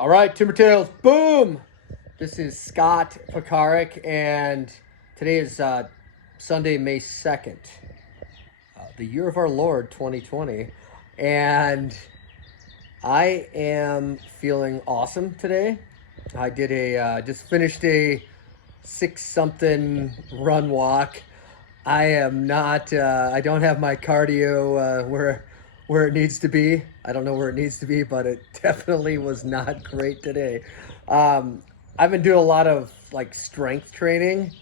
All right, Timber Tales, boom! This is Scot Pekarek, and today is Sunday, May 2nd, the year of our Lord 2020. And I am feeling awesome today. I did just finished a 6 something run walk. I am not, I don't have my cardio where it needs to be. I don't know where it needs to be, but it definitely was not great today. Um, I've been doing a lot of like strength training,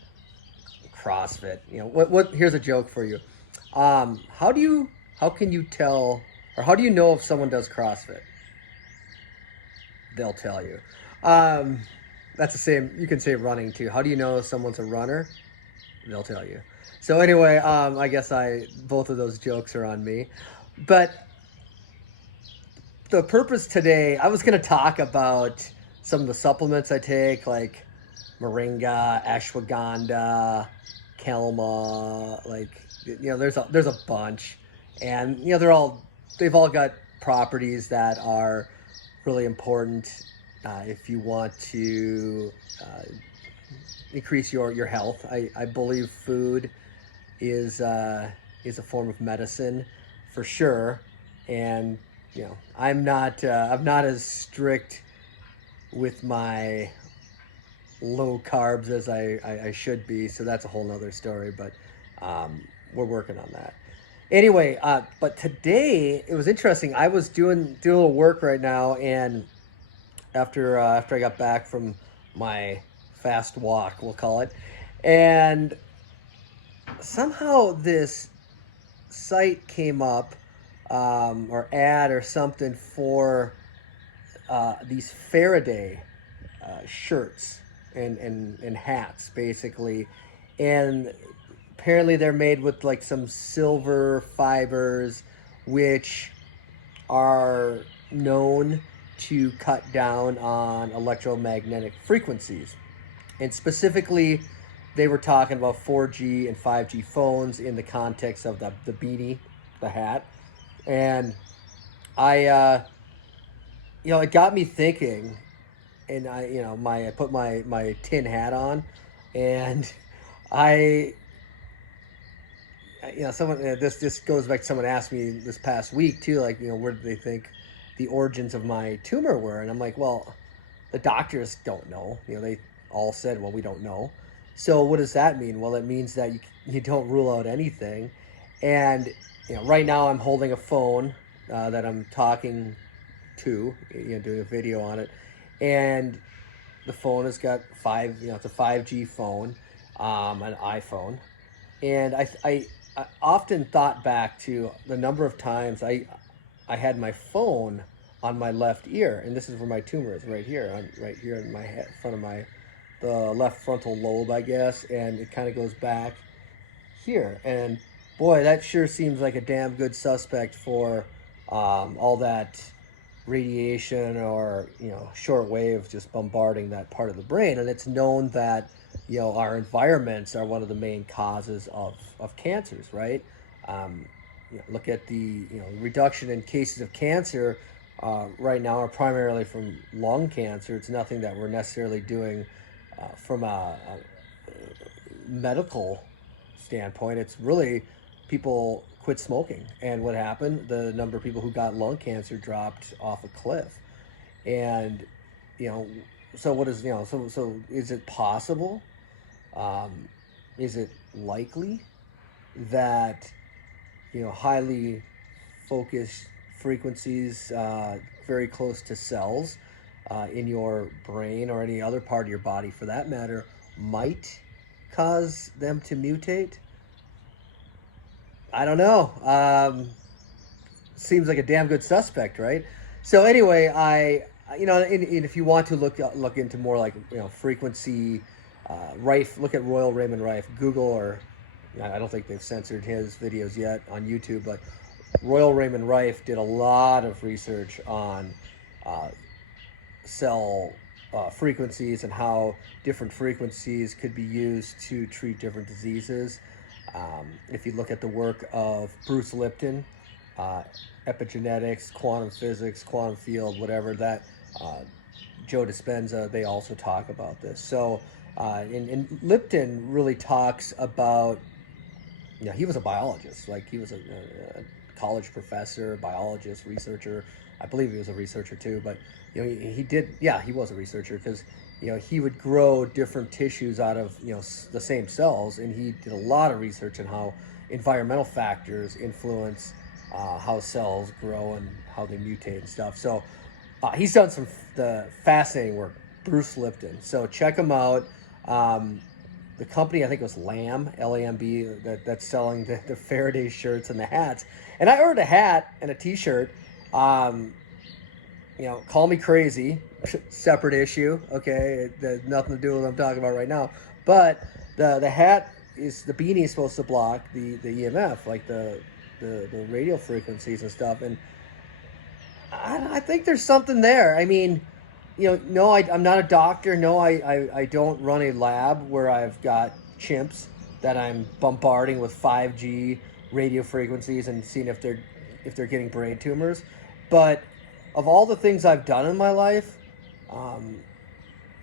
CrossFit. Here's a joke for you. How can you tell, or how do you know if someone does CrossFit? They'll tell you. Um, that's the same. You can say running too. How do you know if someone's a runner? They'll tell you. So anyway, I guess both of those jokes are on me. But the purpose today, I was going to talk about some of the supplements I take, like moringa, ashwagandha, calma, there's a bunch, and they've all got properties that are really important if you want to increase your health. I believe food is a form of medicine for sure, and I'm not as strict with my low carbs as I should be, so that's a whole nother story, but we're working on that. Anyway, but today it was interesting. I was doing a little work right now, and after I got back from my fast walk, we'll call it, and somehow this site came up, or ad or something for these Faraday shirts and hats, basically. And apparently they're made with like some silver fibers, which are known to cut down on electromagnetic frequencies. And specifically, they were talking about 4G and 5G phones in the context of the beanie, the hat. And it got me thinking, and I put my tin hat on, and I, someone, this goes back to someone asked me this past week too, like, where do they think the origins of my tumor were? And I'm like, well, the doctors don't know. They all said, well, we don't know. So what does that mean? Well, it means that you don't rule out anything. And right now I'm holding a phone that I'm talking to, doing a video on it, and the phone has got it's a 5G phone, an iPhone, and I often thought back to the number of times I had my phone on my left ear, and this is where my tumor is, right here, right here in my head, front of the left frontal lobe, I guess, and it kind of goes back here, and boy, that sure seems like a damn good suspect for all that radiation or shortwave just bombarding that part of the brain. And it's known that our environments are one of the main causes of cancers, right? Look at the reduction in cases of cancer right now are primarily from lung cancer. It's nothing that we're necessarily doing from a medical standpoint. It's really people quit smoking, and what happened, the number of people who got lung cancer dropped off a cliff. And so what is so is it possible, is it likely that highly focused frequencies very close to cells in your brain or any other part of your body for that matter might cause them to mutate? I don't know. Seems like a damn good suspect, right? So anyway, and if you want to look into more like frequency, Rife, look at Royal Raymond Rife. Google, or I don't think they've censored his videos yet on YouTube, but Royal Raymond Rife did a lot of research on cell frequencies and how different frequencies could be used to treat different diseases. If you look at the work of Bruce Lipton, epigenetics, quantum physics, quantum field, whatever, that Joe Dispenza, they also talk about this. So, and Lipton really talks about, he was a biologist. Like he was a college professor, biologist, researcher. I believe he was a researcher too. But he did. Yeah, he was a researcher because he would grow different tissues out of the same cells, and he did a lot of research on how environmental factors influence how cells grow and how they mutate and stuff. So he's done some the fascinating work. Bruce Lipton. So check him out. The company, I think it was Lamb, Lamb, that's selling the Faraday shirts and the hats. And I ordered a hat and a T-shirt. Call me crazy, separate issue. Okay, it has nothing to do with what I'm talking about right now. But the hat the beanie is supposed to block the EMF, like the radio frequencies and stuff. And I think there's something there. I mean, no, I'm not a doctor. No, I don't run a lab where I've got chimps that I'm bombarding with 5G radio frequencies and seeing if they're getting brain tumors. But of all the things I've done in my life,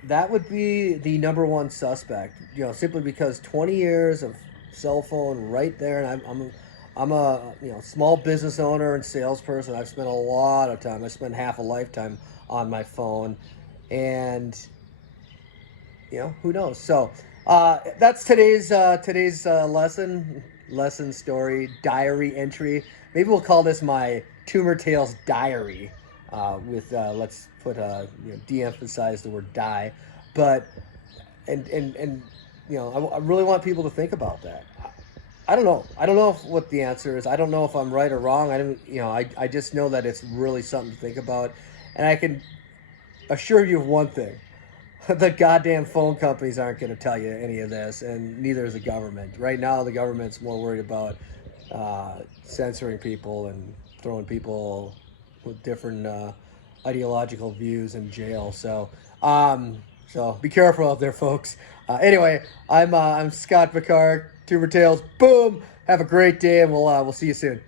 that would be the number one suspect. Simply because 20 years of cell phone right there, and I'm a small business owner and salesperson. I've spent a lot of time. I spent half a lifetime on my phone, and who knows. So that's today's lesson story, diary entry. Maybe we'll call this my Tumor Tales diary, with let's put de-emphasize the word die. But and I really want people to think about that. I don't know what the answer is. I don't know if I'm right or wrong. I just know that it's really something to think about. And I can assure you of one thing. The goddamn phone companies aren't going to tell you any of this, and neither is the government. Right now, the government's more worried about censoring people and throwing people with different ideological views in jail. So be careful out there, folks. Anyway, I'm Scott Pekarek, Tumor Tales. Boom! Have a great day, and we'll see you soon.